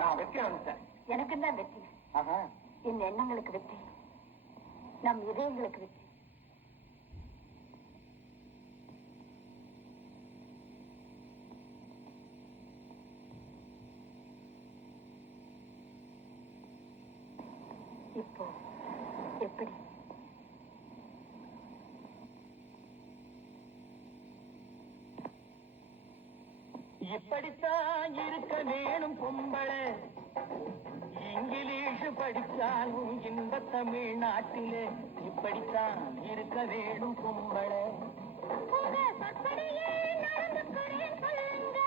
நான் வெற்றி வந்துட்டேன். எனக்கு தான் வெற்றி. என் எண்ணங்களுக்கு வெற்றி, நம் இதயங்களுக்கு வெற்றி. இப்போ எப்படி? இப்படித்தான் இருக்க வேணும் பொம்பளை, இங்கிலீஷ் படிச்சாலும் இந்த தமிழ்நாட்டிலே இப்படித்தான் இருக்க வேணும் பொம்பளை. நடந்துக்கிறேன் சொல்லுங்க.